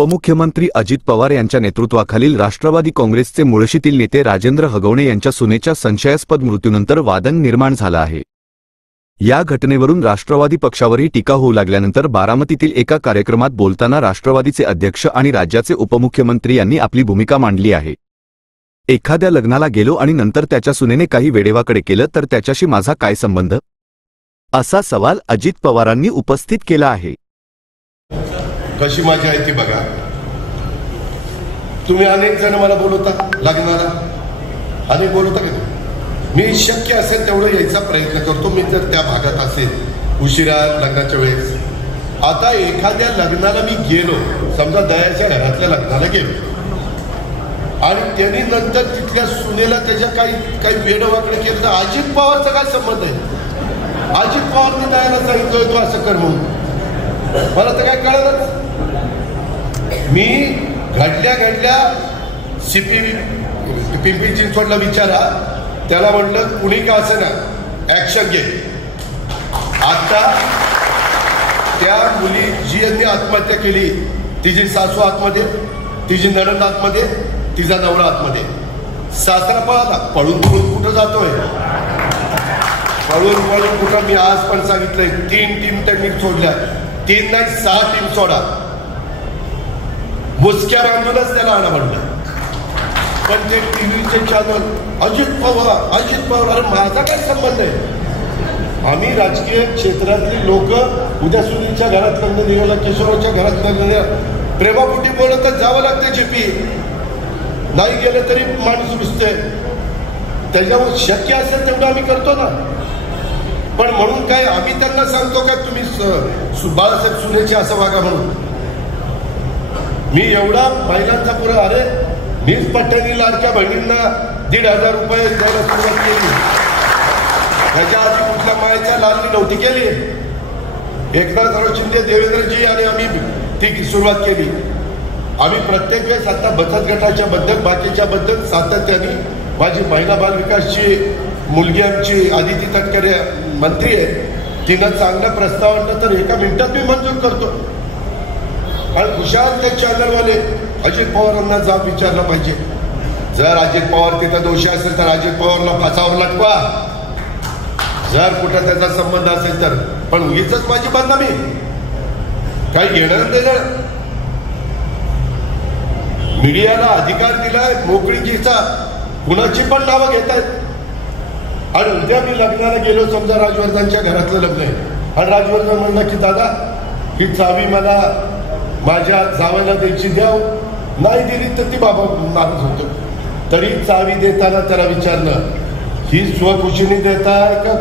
उपमुख्यमंत्री अजित पवार यांच्या नेतृत्वाखालील राष्ट्रवादी काँग्रेसचे मुळशीतील नेते राजेंद्र हगवणे यांच्या सुनेच्या संशयास्पद मृत्यूनंतर वाद निर्माण झाला आहे। या घटनेवरून राष्ट्रवादी पक्षावरही टीका होऊ लागल्यानंतर बारामतीतील एका कार्यक्रमात बोलताना राष्ट्रवादीचे अध्यक्ष आणि राज्याचे उपमुख्यमंत्री यांनी आपली भूमिका मांडली आहे। एखाद्या लग्नाला गेलो आणि नंतर त्याच्या सुनेने काही वेडेवाकडे केलं तर त्याच्याशी माझा काय संबंध, असा सवाल अजित पवारांनी उपस्थित केला आहे। कशी माझी आहे ती बघा। तुम्ही अनेक जण मला बोलवता लग्नाला, अनेक बोलवता का? मी शक्य असेल तेवढं यायचा प्रयत्न करतो। मी जर त्या भागात असेल उशिरा लग्नाच्या वेळेस, आता एखाद्या लग्नाला मी गेलो, समजा दयाच्या घरातल्या लग्नाला गेलो आणि त्यांनी नंतर तिथल्या सुनेला त्याच्या काही वेडवाकडे केलं तर अजित पवारचा काय संबंध आहे? अजित पवारने दयाला सांगितलं तू असं कर म्हणून, मला तर काय कळलंच। मी घडल्या पिंपरी चिंचवडला विचारा, त्याला म्हटलं कुणी का असं ना ऍक्शन घे। आता त्या मुली जी यांनी आत्महत्या केली, तिची सासू आतमध्ये, तिची नणंद आतमध्ये, तिचा नवरा आतमध्ये, सासरा पळाला, पळून कुठं जातोय, पळून कुठं। मी आज पण सांगितलंय 3 टीम त्यांनी सोडल्या, 3 नाही 6 टीम सोडा, मुसक्या बांधूनच त्याला आणा म्हणलं। पण ते टीव्हीचे चॅनल अजित पवार, अरे माझा काय संबंध आहे? आम्ही राजकीय क्षेत्रातली लोक उद्या सुनीलच्या घरात लग्न निघालं, किशोराच्या घरात लग्न निघालं, प्रेमापोटी बोलतच जावं लागतं जीपी, नाही गेलं तरी माणूस रुसते। त्याच्यावर शक्य असेल तेवढं आम्ही करतो ना। पण म्हणून काय आम्ही त्यांना सांगतो का तुम्ही बाळासाहेब सुनेचे असं वागा म्हणून? मी एवढा महिलांचा पुरा, अरे मीच पट्ट्यानी लाडक्या बहिणींना 1,500 रुपये द्यायला सुरुवात केली, त्याच्या आधी कुठल्या मायेच्या लालनी नव्हती केली। एकनाथराव शिंदे, देवेंद्रजी आणि आम्ही ती सुरुवात केली। आम्ही प्रत्येक वेळेस आता बचत गटाच्या बद्दल बाकीच्या बद्दल सातत्याने, माझी महिला बाल विकासची मुलगी आमची आदिती तटकरे मंत्री आहे, तिनं चांगला प्रस्ताव आणला तर एका मिनिटात मी मंजूर करतो। आणि खुशाल ते चॅनलवाले अजित पवारांना जाब विचारला पाहिजे। जर अजित पवार तिथं दोषी असेल तर अजित पवारला फासावर लटवा, जर कुठं त्याचा संबंध असेल तर। पण उगीच माझी बदनामी काही घेणं देणं, मीडियाला अधिकार दिलाय मोकळीकीचा, कुणाची पण नावं घेत आहेत। आणि उद्या मी लग्नाला गेलो, समजा राजवर्धनच्या घरातलं लग्न आहे आणि राजवर्धन म्हणलं की दादा ही चावी मला माझ्या जावायला द्यायची, द्याव, नाही दिली तर ती बाबा नाराज होतो। तरी चावी देताना त्याला विचारलं ही स्वखुशीने देताय का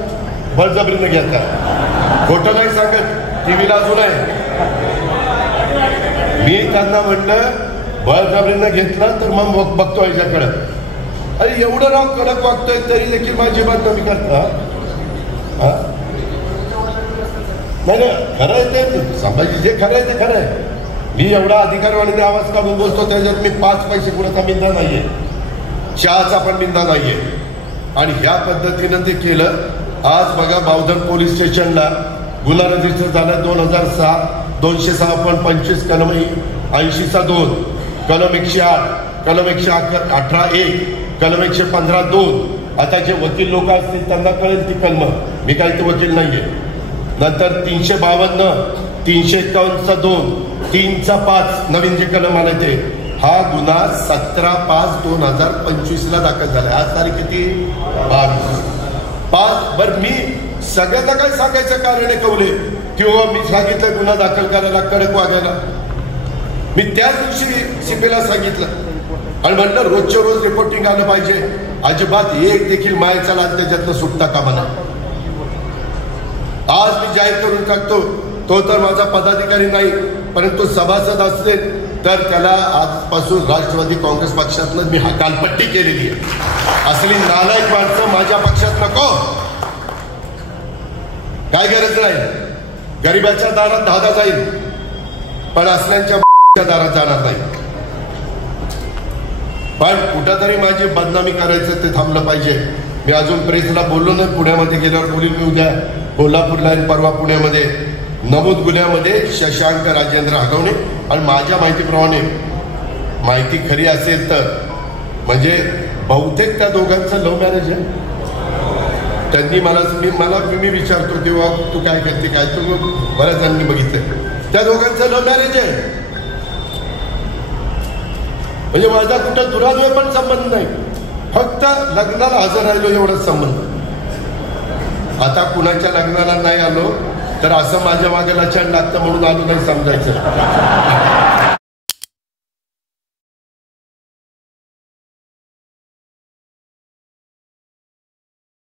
बळजबरीने घेताय? खोटं नाही सांगत, टीव्हीला अजून आहे। मी त्यांना म्हणलं बळजबरीने घेतलं तर मग बघतो याच्याकडं। अरे एवढं राव कडक वागतोय तरी देखील माझी बदनामी करता। नाही खरं आहे ते, संभाजी जे खरं आहे ते खरं आहे। मी एवढा अधिकारवाणीने आवाज काढून बोलतो, त्याच्यात मी 5 पैसे कुणाचा मिंदा नाहीये, चहाचा पण मिंदा नाहीये। आणि ह्या पद्धतीनं ते केलं। आज बघा बावधन पोलीस स्टेशनला गुन्हा रजिस्टर झाला 2006, 206 पण 25 कलम 80/2, कलम 108, कलम 118(1), कलम 115(2). आता जे वकील लोक असतील त्यांना कळेल ती कलम, मी काही ते वकील नाहीये। नंतर 352, 351(2), 3(5) नवीन जे कलम आले ते, हा गुन्हा 17/5/2025 ला दाखल झाला। आज तारीख किती? 22/5। बरं मी सगळ्यांना काय सांगायचं कारण आहे कवले किंवा मी सांगितलं गुन्हा दाखल करायला, कडक वागायला? मी त्याच दिवशी सीबीला सांगितलं आणि म्हटलं रोजच्या रोज रिपोर्टिंग आलं पाहिजे, अजिबात एक देखील मायाचा लाच त्याच्यातलं सुटता कामा नये। आज मी जाहीर करून टाकतो, तो तर माझा पदाधिकारी नाही, परंतु सभासद असेल तर त्याला आजपासून राष्ट्रवादी काँग्रेस पक्षातनं मी हकालपट्टी केलेली आहे। असली नालायक माणसं माझ्या पक्षात नको, काय गरज नाही। गरिबाच्या दारात धादा जाईल पण असल्यांच्या दारात जाणार नाही। पण कुठंतरी माझी बदनामी करायचं ते थांबलं पाहिजे। मी अजून प्रेसला बोललो नाही, पुण्यामध्ये गेल्यावर बोलील मी उद्या कोल्हापूरला, परवा पुण्यामध्ये नमूद गुन्ह्यामध्ये शशांक राजेंद्र हगवणे आणि माझ्या माहितीप्रमाणे माहिती खरी असेल तर म्हणजे बहुतेक त्या दोघांचं लव्ह मॅरेज आहे. त्यांनी मी विचारतो तेव्हा तू काय करते काय, तू बऱ्याच जणांनी बघितलं त्या दोघांचं लव्ह मॅरेज आहे. म्हणजे माझा कुठं दुराद्वय पण संबंध नाही, फक्त लग्नाला हजर राहिलो एवढाच संबंध. आता कुणाच्या लग्नाला नाही आलो तर असं माझ्या मागे लक्षण लागतं म्हणून आलो नाही समजायचं.